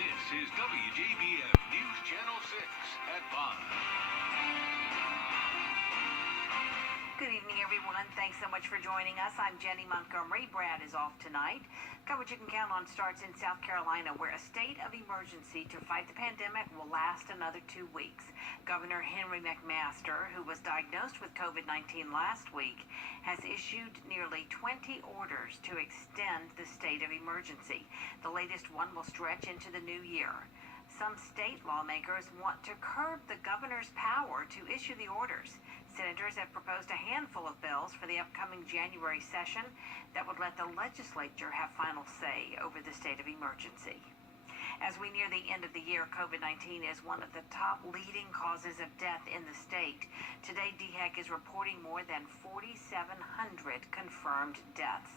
This is WJBF News Channel 6 at 5. Good evening, everyone. Thanks so much for joining us. I'm Jenny Montgomery. Brad is off tonight. Coverage you can count on starts in South Carolina, where a state of emergency to fight the pandemic will last another 2 weeks. Governor Henry McMaster, who was diagnosed with COVID-19 last week, has issued nearly 20 orders to extend the state of emergency. The latest one will stretch into the new year. Some state lawmakers want to curb the governor's power to issue the orders. Senators have proposed a handful of bills for the upcoming January session that would let the legislature have final say over the state of emergency. As we near the end of the year, COVID-19 is one of the top leading causes of death in the state. Today, DHEC is reporting more than 4,700 confirmed deaths.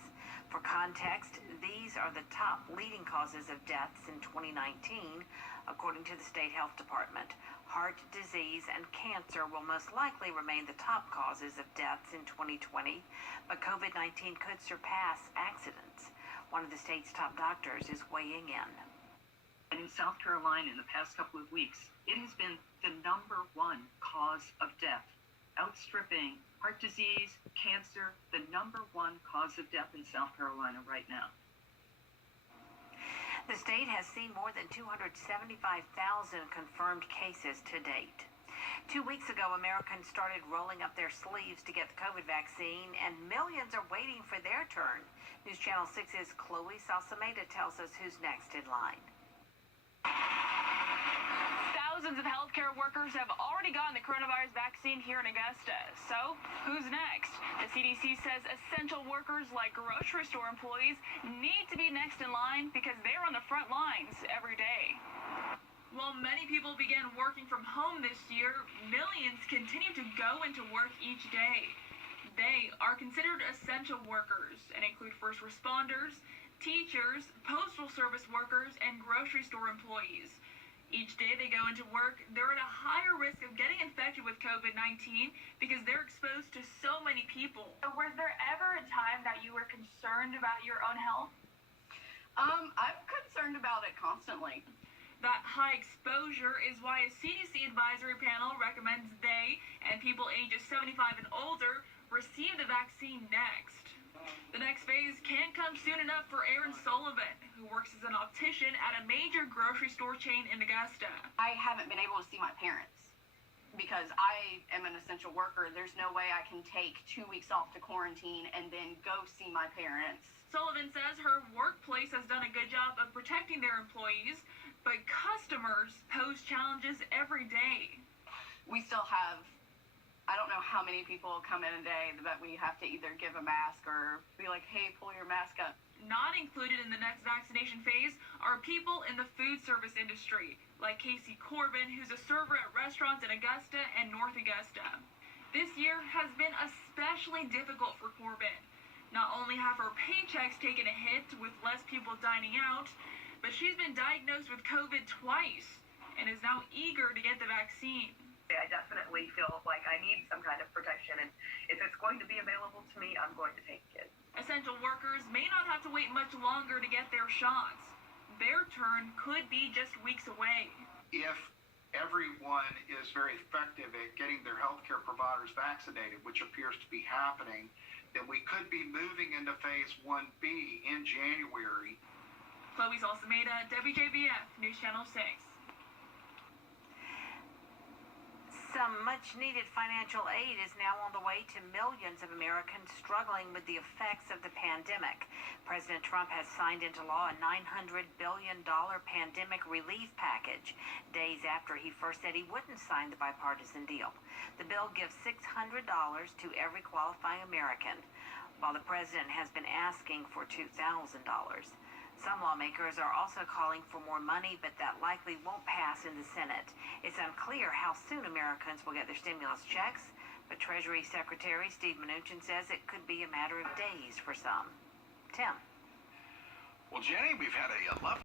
For context, these are the top leading causes of deaths in 2019, according to the State Health Department. Heart disease and cancer will most likely remain the top causes of deaths in 2020, but COVID-19 could surpass accidents. One of the state's top doctors is weighing in. And in South Carolina, in the past couple of weeks, it has been the #1 cause of death, outstripping heart disease, cancer, the #1 cause of death in South Carolina right now. The state has seen more than 275,000 confirmed cases to date. 2 weeks ago, Americans started rolling up their sleeves to get the COVID vaccine, and millions are waiting for their turn. News Channel 6's Chloe Salsameda tells us who's next in line. Thousands of healthcare workers have already gotten the coronavirus vaccine here in Augusta. So, who's next? The CDC says essential workers like grocery store employees need to be next in line because they're on the front lines every day. While many people began working from home this year, millions continue to go into work each day. They are considered essential workers and include first responders, teachers, postal service workers, and grocery store employees. Each day they go into work, they're at a higher risk of getting infected with COVID-19 because they're exposed to so many people. So was there ever a time that you were concerned about your own health? I'm concerned about it constantly. That high exposure is why a CDC advisory panel recommends they and people ages 75 and older receive the vaccine next. The next phase can't come soon enough for Aaron Sullivan, who works as an optician at a major grocery store chain in Augusta. I haven't been able to see my parents because I am an essential worker. There's no way I can take 2 weeks off to quarantine and then go see my parents. Sullivan says her workplace has done a good job of protecting their employees, but customers pose challenges every day. We still have, I don't know how many people come in a day that we have to either give a mask or be like, hey, pull your mask up. Not included in the next vaccination phase are people in the food service industry, like Casey Corbin, who's a server at restaurants in Augusta and North Augusta. This year has been especially difficult for Corbin. Not only have her paychecks taken a hit with less people dining out, but she's been diagnosed with COVID twice and is now eager to get the vaccine. I definitely feel like I need some kind of protection, and if it's going to be available to me, I'm going to take it. Essential workers may not have to wait much longer to get their shots. Their turn could be just weeks away. If everyone is very effective at getting their healthcare providers vaccinated, which appears to be happening, then we could be moving into phase 1B in January. Chloe Salsameda, WJBF News Channel 6. Some much-needed financial aid is now on the way to millions of Americans struggling with the effects of the pandemic. President Trump has signed into law a $900 billion pandemic relief package, days after he first said he wouldn't sign the bipartisan deal. The bill gives $600 to every qualifying American, while the president has been asking for $2,000. Some lawmakers are also calling for more money, but that likely won't pass in the Senate. It's unclear how soon Americans will get their stimulus checks, but Treasury Secretary Steve Mnuchin says it could be a matter of days for some. Tim. Well, Jenny, we've had a lovely